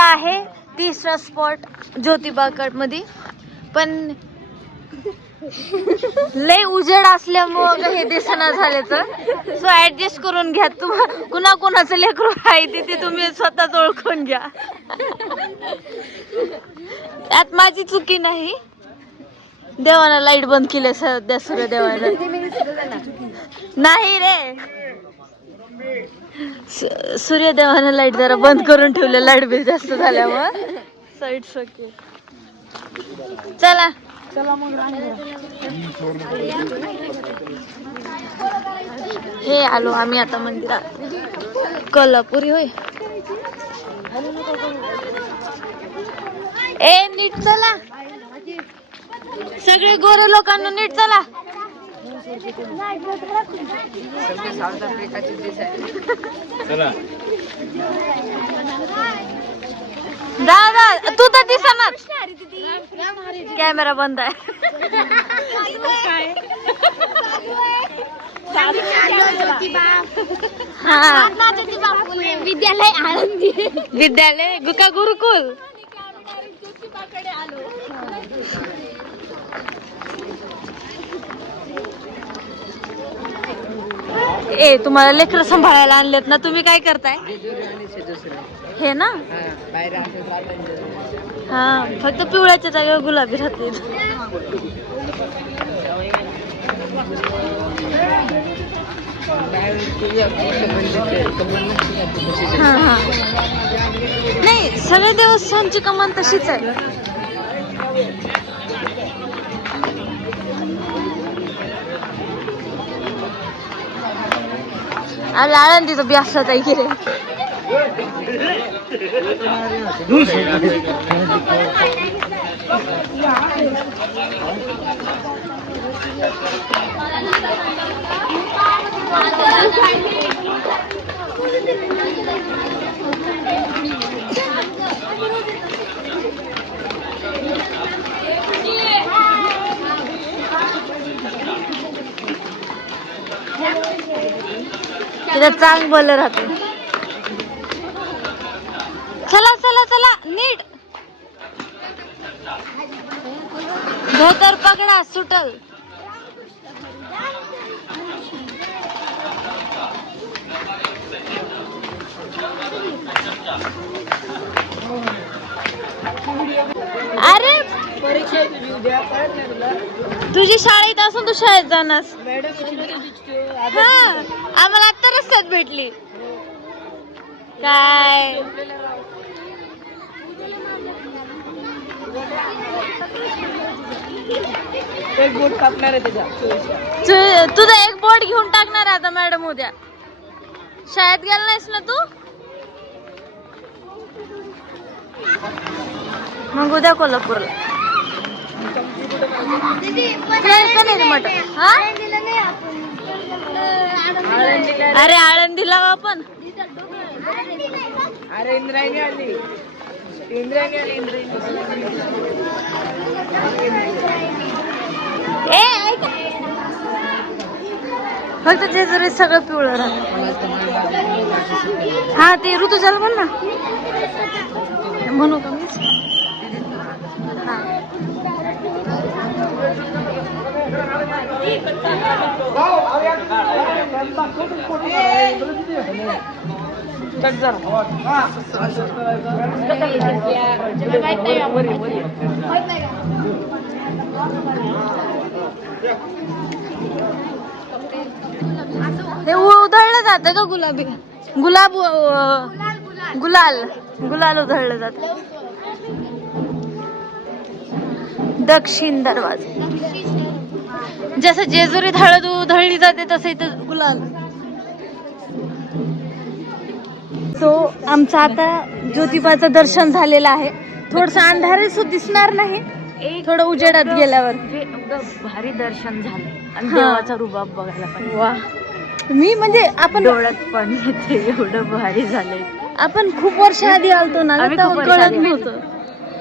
आमचा आहे तिसरा स्पॉट ज्योतिबागडमध्ये पण लय उजेड असल्यामुळं हे दिसना झाले तर सो ऍडजस्ट करून घ्या तुम्हा कुणा कुणाचं लेकरू आहे ते ते तुम्ही स्वतःच ओळखून घ्या त्यात माझी चुकी नाही देवानं लाइट बंद केले सध्या सूर्यदेवानं नाही रे सूर्यदेवानं लाइट जरा बंद करून ठेवले लाइट बिल जास्त झाल्यामुळं. साईड ओके चला. हे आलो आम्ही आता मंदिरात. कोल्हापुरी होय. ए नीट चला. सगळे गोरे लोकांना नीट चला. तू तर दिसनाच कॅमेरा बंद आहे. हा. विद्यालय आळंदी. विद्यालय गुका गुरुकुल. ए तुम्हाला लेकरं सांभाळायला आणलेत ना तुम्ही काय करताय? हे ना? हा फक्त पिवळ्याच्या जागेवर गुलाबी राहते हा हा. नाही सगळे देवस्थानची कमान तशीच आहे. अरे आळंदीचं बी असलं आहे की रे तिला चांग बोल राहते. चला चला चला नीट. धोतर पकडा सुटल. अरे! तुझी शाळेत असून तू शाळेत जाणार. हा आम्हाला आता रस्त्यात भेटली. काय? एक बोट कापणार आहे त्याच्या तु- तुझा एक बोर्ड घेऊन टाकणार आहे आता मॅडम उद्या. शाळेत गेला नाहीस ना तू? मग उद्या कोल्हापूरला. हा? अरे आळंदीला आपण अरे इंद्रायणी आली. इंद्रायणी आली इंद्रायणी. ए ऐक. फक्त जेजुरीत सगळं पिवळं राहत. हा ते ऋतुजाला म्हण ना. म्हणू का मीच? ते हे उधळलं जातं का गुलाबी. गुलाब गुलाल. गुलाल उधळलं जात. दक्षिण दरवाजा. जसं जेजुरीत हळद उधळली जाते तसं इथं गुलाल. सो आमचं आता ज्योतिबाचं दर्शन झालेलं आहे. थोडस अंधारच दिसणार नाही. थोडं उजेडात गेल्यावर. भारी दर्शन झालं. आणि हा. देवाचा रुबाब बघायला वा मी म्हणजे आपण डोळ्यात पण येते एवढं भारी झालंय. आपण खूप वर्ष आधी आलतो ना कळत नव्हतं.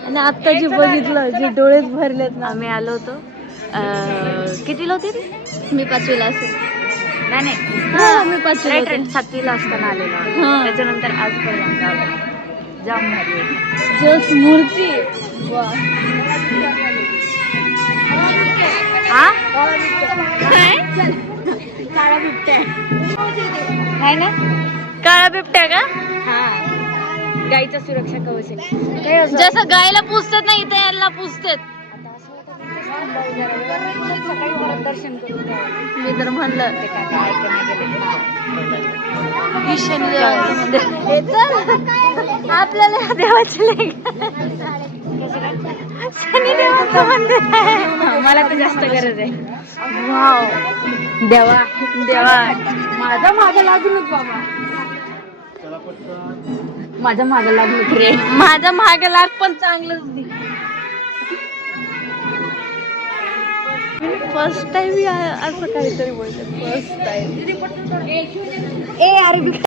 आणि आता जे बघितलं जे डोळेच भरलेत ना. आम्ही आलो होतो. कितीला होती ती? मी पाचवीला असेल. नाही नाही. हा मी पाचवीला राईट होते. राईट सातवीला असताना आलेलो. हा. त्याच्यानंतर आज पहिल्यांदा आलो. जाम भारी जस मूर्ती. हा? काय? काळा बिबट्या. आहे ना? काळा बिबट्या का? हा. गाईचा सुरक्षा कवच आहे. जसं गायला पुजतात ना इथे यांना पुजतात सकाळी परत दर्शन करून मी तर म्हणलं ते काका ऐकायला गेले देवाचं चल. आपल्याला देवाचे शनी देवाचं मंदिर आहे. मला तर जास्त गरज आहे. वाव. देवा देवा. माझा मागं लागूनच बाबा. माझा मागं लागून रे. माझा माग लाग पण चांगलंच फर्स्ट टाइम असं काहीतरी बोलते फर्स्ट टाइम ए अरे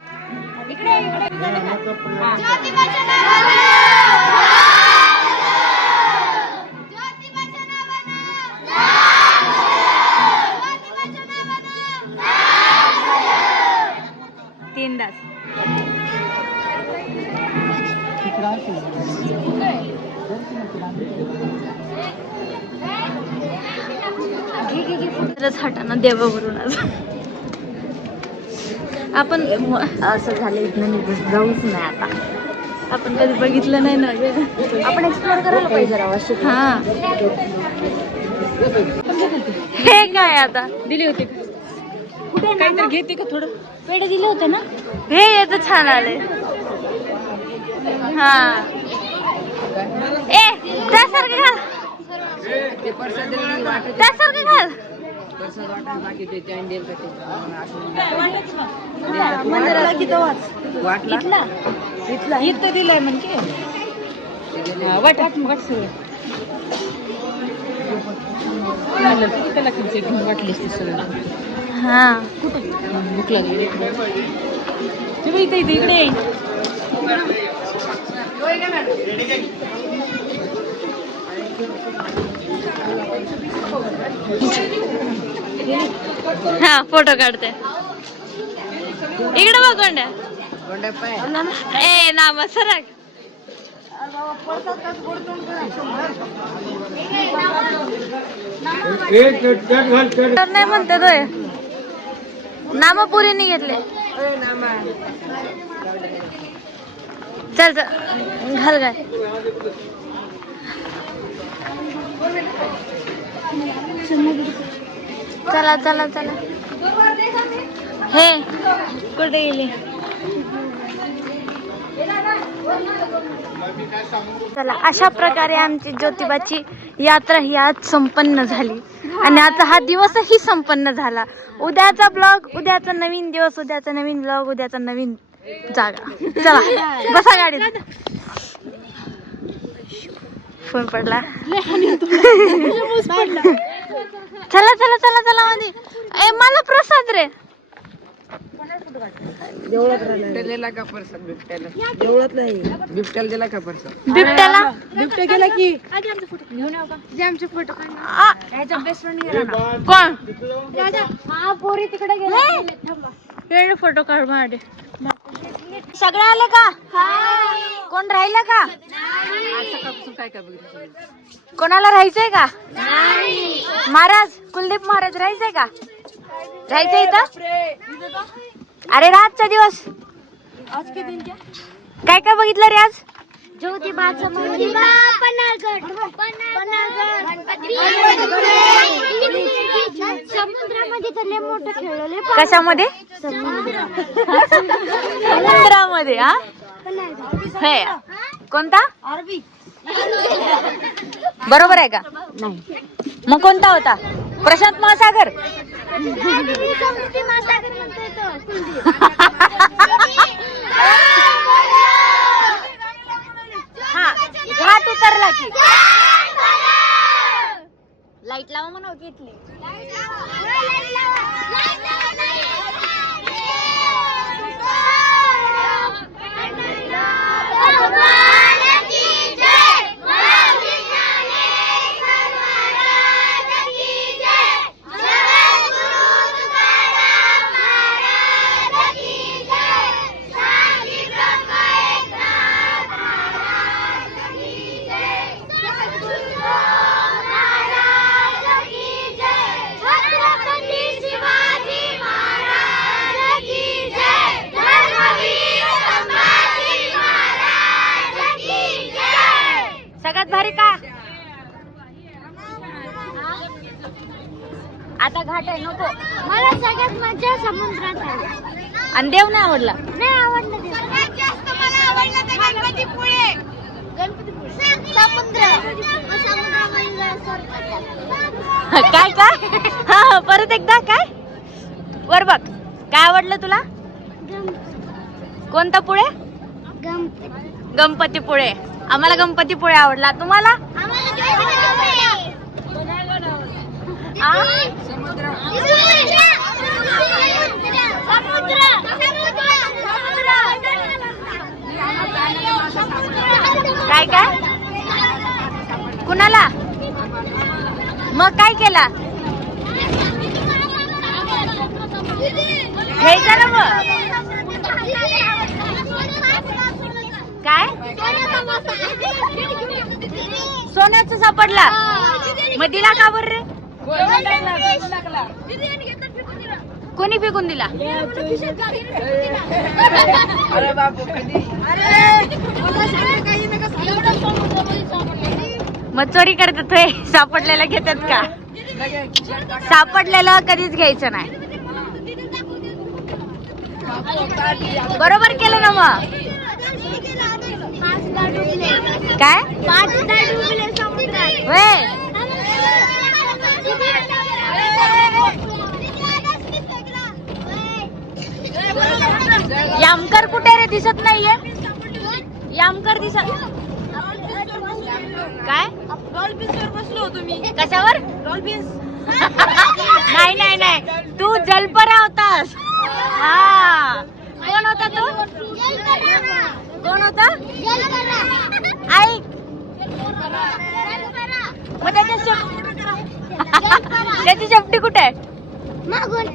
खरंच हटाना देवावरून आज. आपण असं झालं इथनं जाऊच नाही आता. आपण कधी बघितलं नाही ना ग. आपण एक्सप्लोर करायला पाहिजे राव हा. हे काय आता? दिली होती काहीतरी घेते का थोडं? पेढे दिले होते ना? हे येत छान आले. हा. ए त्यासारखं घाल. त्यासारखं घाल. मंदिराला किती वाच इथला? इथला. इथं दिलाय म्हणजे? हा, वाट वाट वाट सगळं. त्याला खर्च घेऊन वाटलीस ती सगळं. हा. भूक लागली. इथे इथे इकडे ये. हा फोटो काढते. इकडे बघ गोंड्या. ए नाम सरक तर नाही म्हणते तो नाम पुरीने घेतले. चल चल. घाल काय चला चला चला. हे कुठे गेली? चला अशा प्रकारे आमची ज्योतिबाची यात्रा ही आज संपन्न झाली. आणि आता हा दिवसही संपन्न झाला. उद्याचा ब्लॉग उद्याचा नवीन दिवस उद्याचा नवीन ब्लॉग उद्याचा नवीन जागा. चला बसा गाडीत. फोन पडला. चला चला चला चला मध्ये ए मला प्रसाद रे. दिला का परसाद बिबट्याला? देवळात नाही. बिबट्याला दिला का परसाद? बिबट्याला? बिबट्या गेला की? आ, कोण? पोरी तिकडे फोटो काढ माझे सगळे आले का? कोण राहिलं का? काय काय बघितलं कोणाला राहायचंय का? महाराज कुलदीप महाराज राहायचंय का? राहायचंय इथं? अरे रे आजचा दिवस काय काय? बघितलं रे आज? ज्योतिबाचं मंदिर. पन्हाळगड समुद्रामध्ये तर लय मोठं खेळले कशामध्ये? समुद्रामध्ये हा? हे कोणता? बरोबर आहे का? नाही. मग कोणता होता? प्रशांत महासागर? समुद्री म्हणतोय तो. हा घाट उतरला की. लाइट लावा म्हणा घेतली Light लावा. Light लावा नाही. भगवान की जय. माऊली ज्ञानेश्वर महाराज की जय. जगद्गुरु तुकाराम महाराज की जय. सांगी ब्रह्म एकनाथ आता घाट आहे नको मला सगळ्यात मजा समुद्रात आहे आणि देव नाही आवडला. नाही आवडलं ते. सगळ्यात जास्त मला आवडलं ते गणपतीपुळे गणपतीपुळे समुद्र. मग समुद्रामध्ये जरा स्वर्गात काय काय? हा हा, परत एकदा काय? वर बघ. काय आवडलं तुला? कोणता पुळे? गणपती. गणपतीपुळे आम्हाला गणपतीपुळे आवडला. तुम्हाला? समुद्र काय काय? कुणाला? मग काय केला? घ्यायचा ना मग? काय? सोन्याचं सापडला. मग दिला का बरं रे? कोणी फेकून दिला? अरे बापू कधी? मग चोरी करतात होय सापडलेला घेतात का? सापडलेलं कधीच घ्यायचं नाही. बरोबर केलं ना मग? काय? पाचदा डुबले समुद्रात होय यामकर कुठे रे? दिसत नाहीये. यामकर दिसत काय? बसलो तुम्ही कशावर? नाही नाही नाही तू जलपरा होतास हा कोण होता तू कोण होता ऐक मग त्याच्या शेप- त्याची शेपटी कुठे आहे मागून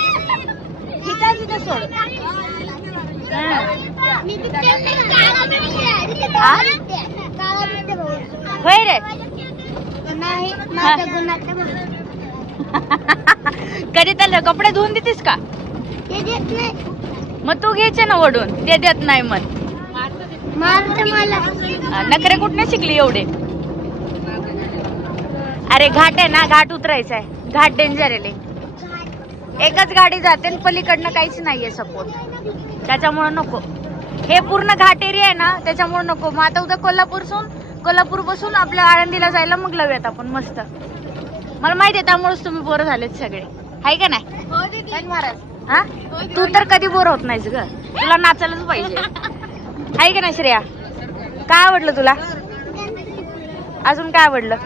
हिचा तिथे सोड हा. मी बिबट्या नाही, काळा बिबट्या. आ? काळा बिबट्या बघा. होय रे नाही बघा. कधी त्याला कपडे धुवून देतीस का? ते देत नाही. मग तू घ्यायचे ना ओढून ते देत नाही मग मारत मला. नखरे कुठने शिकली एवढे? अरे घाट आहे ना घाट उतरायचा आहे. घाट डेंजर आहे लय. एकच गाडी जाते आणि पलीकडनं काहीच नाहीये सपोर्ट त्याच्यामुळं नको. हे पूर्ण घाट एरिया आहे ना त्याच्यामुळे नको. मग आता उद्या कोल्हापूरसून कोल्हापूर बसून आपल्या आळंदीला जायला मग लावूयात आपण मस्त. मला माहिती आहे त्यामुळेच तुम्ही बोर झालेत सगळे. हाय का नाही? हा तू तर कधी बोर होत नाहीस ग. तुला नाचायलाच पाहिजे. हाय का नाही श्रेया? काय आवडलं तुला? अजून काय आवडलं?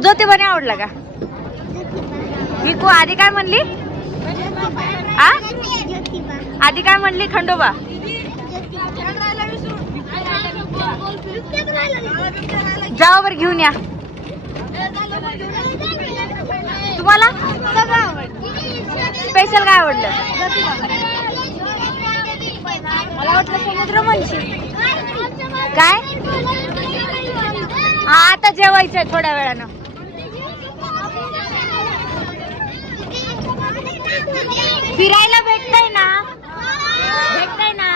ज्योतिबाने आवडला का? विकू आधी काय म्हणली? आधी काय म्हणली खंडोबा? जावावर घेऊन या. तुम्हाला? स्पेशल काय आवडलं? मला वाटलं समुद्र म्हणशील काय? हा आता जेवायचंय थोड्या वेळानं. फिरायला भेटतय ना? भेटतय ना?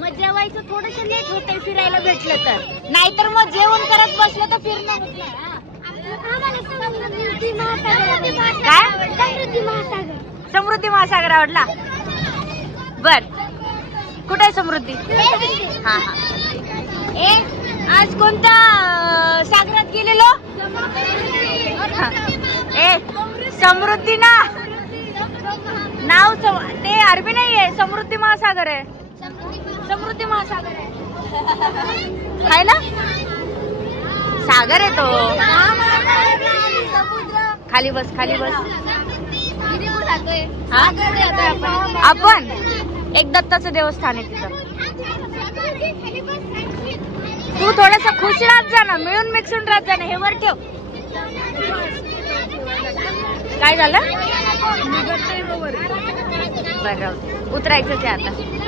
मग जेवायचं थोडस लेट होतंय फिरायला भेटलं तर. नाहीतर मग जेवण करत बसलं तर फिरणं होत नाही, हा. काय? समृद्धी महासागर. समृद्धी महासागर आवडला बर. कुठे आहे समृद्धी? हा हा. ए आज कोणता अं, सागरात गेलेलो? हा. ए समृद्धी ना? नाव सम- ते अरबी नाहीये समृद्धी महासागर आहे. समृद्धी महासागर आहे. आहे ना? सागर आहे तो. खाली बस खाली बस. हा? आपण? एक दत्ताचं देवस्थान आहे तिथं. तू थोडस खुश राहत जा ना. मिळून मिक्सून राहत जा ना. हे वर ठेव. काय झालं? बरं उतरायचं ते आता.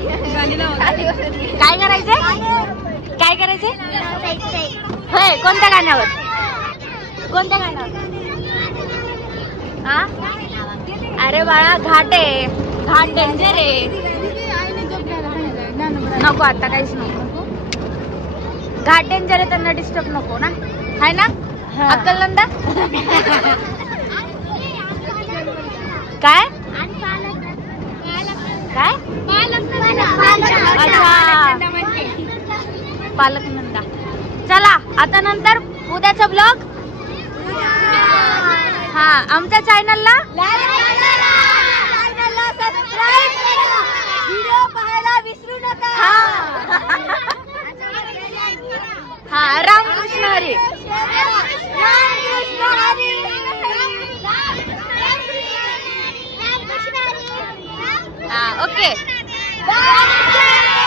काय करायचंय? काय करायचंय? होय कोणत्या गाण्यावर? कोणत्या गाण्यावर? हा अरे बाळा घाट आहे. घाट डेंजर आहे. नको आता काहीच नको. घाट डेंजर आहे त्यांना डिस्टर्ब नको ना? हाय ना? अक्कलनंदा काय काय? पालकनंदा. चला आता नंतर उद्याचा ब्लॉग हा आमच्या चॅनलला हा रामकृष्ण हरी हरी. हा ओके. Vamos,